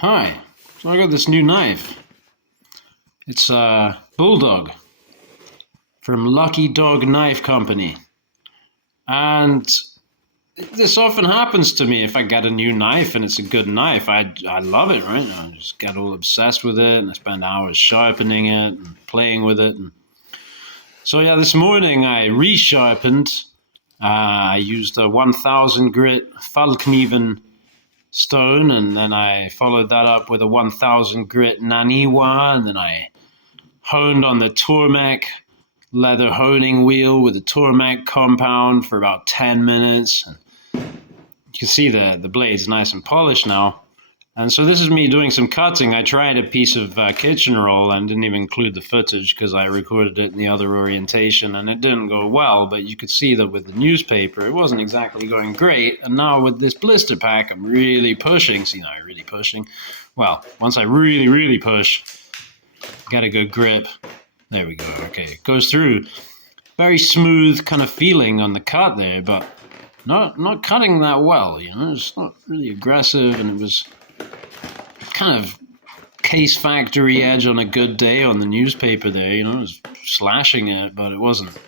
Hi, so I got this new knife. It's a Bulldog from Lucky Dog Knife Company. And this often happens to me if I get a new knife and it's a good knife. I love it, right? I just get all obsessed with it and I spend hours sharpening it and playing with it. And so yeah, this morning I resharpened. I used a 1000 grit Fallkniven stone, and then I followed that up with a 1000 grit Naniwa, and then I honed on the Tormek leather honing wheel with the Tormek compound for about 10 minutes. And you can see the blade's nice and polished now. And so this is me doing some cutting. I tried a piece of kitchen roll and didn't even include the footage because I recorded it in the other orientation and it didn't go well, but you could see that with the newspaper it wasn't exactly going great. And now with this blister pack I'm really pushing. See, now I'm really pushing. Well, once I really push, get a good grip. There we go. Okay, it goes through. Very smooth kind of feeling on the cut there, but not cutting that well, you know. It's not really aggressive, and it was kind of Case Factory edge on a good day on the newspaper there, you know. It was slashing it, but it wasn't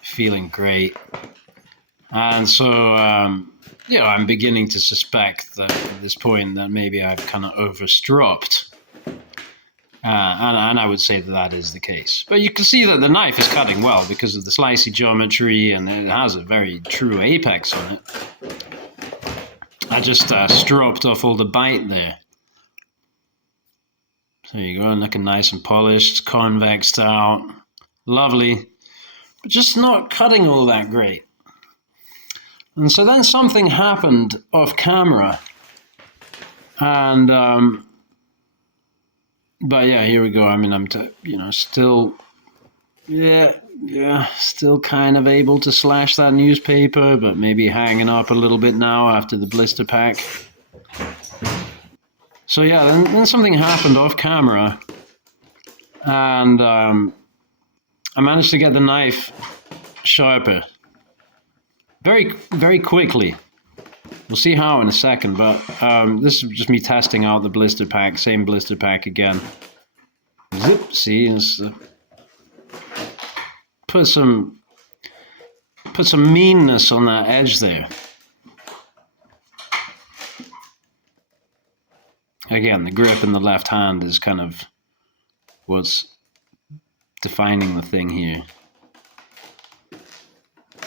feeling great. And so, I'm beginning to suspect that at this point that maybe I've kind of overstropped. And I would say that is the case. But you can see that the knife is cutting well because of the slicey geometry, and it has a very true apex on it. I just stropped off all the bite there. So there you go, looking nice and polished, convexed out, lovely, but just not cutting all that great. And so then something happened off camera, and but yeah, here we go. I mean, I'm still, still kind of able to slash that newspaper, but maybe hanging up a little bit now after the blister pack. So yeah, then something happened off camera, and I managed to get the knife sharper very, very quickly. We'll see how in a second, but this is just me testing out the blister pack, same blister pack again. Zip, see, put some meanness on that edge there. Again, the grip in the left hand is kind of what's defining the thing here.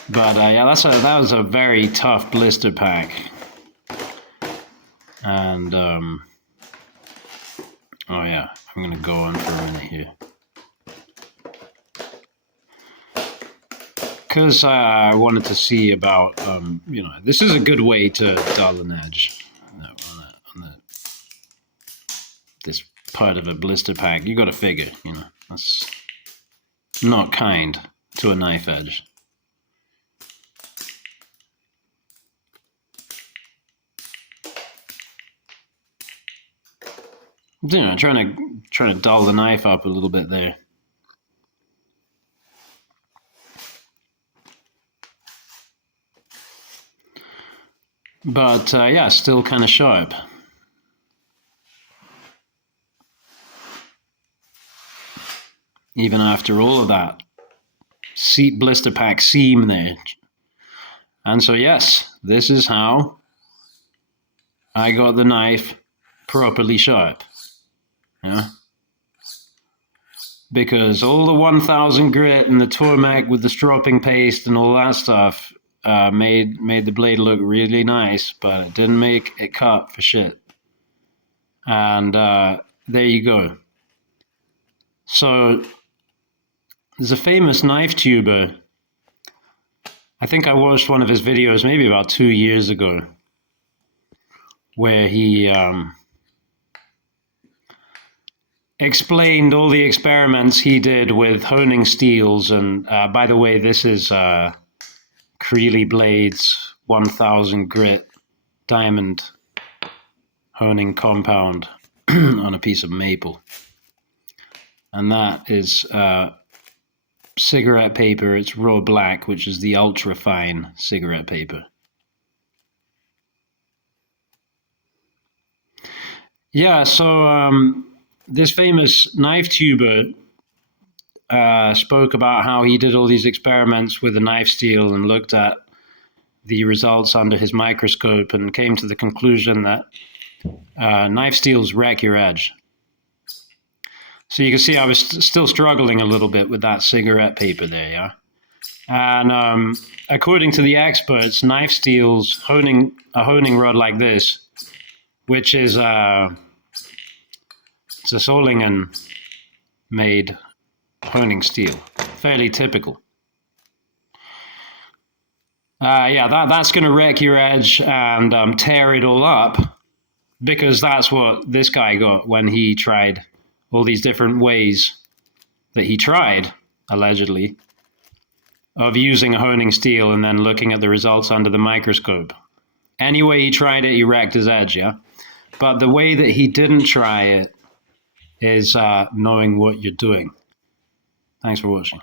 But yeah, that was a very tough blister pack. And oh yeah, I'm gonna go on for a minute here because I wanted to see about this is a good way to dull an edge on this part of a blister pack. You got to figure, that's not kind to a knife edge. Trying to dull the knife up a little bit there. But yeah, still kind of sharp. Even after all of that blister pack seam there. And so yes, this is how I got the knife properly sharp. Yeah. Because all the 1000 grit and the Tormek with the stropping paste and all that stuff made the blade look really nice, but it didn't make it cut for shit. And there you go. So there's a famous knife tuber. I think I watched one of his videos maybe about 2 years ago, where he explained all the experiments he did with honing steels. And by the way, this is Creeley Blades 1000 grit diamond honing compound on a piece of maple. And that is cigarette paper. It's raw black, which is the ultra fine cigarette paper. Yeah, so this famous knife tuber spoke about how he did all these experiments with the knife steel and looked at the results under his microscope and came to the conclusion that knife steels wreck your edge. So you can see I was still struggling a little bit with that cigarette paper there, yeah? And according to the experts, knife steels, a honing rod like this, which is it's a Solingen-made honing steel, fairly typical. Yeah, that's going to wreck your edge and tear it all up, because that's what this guy got when he tried all these different ways that he tried, allegedly, of using a honing steel and then looking at the results under the microscope. Any way he tried it, he wrecked his edge, yeah? But the way that he didn't try it is knowing what you're doing. Thanks for watching.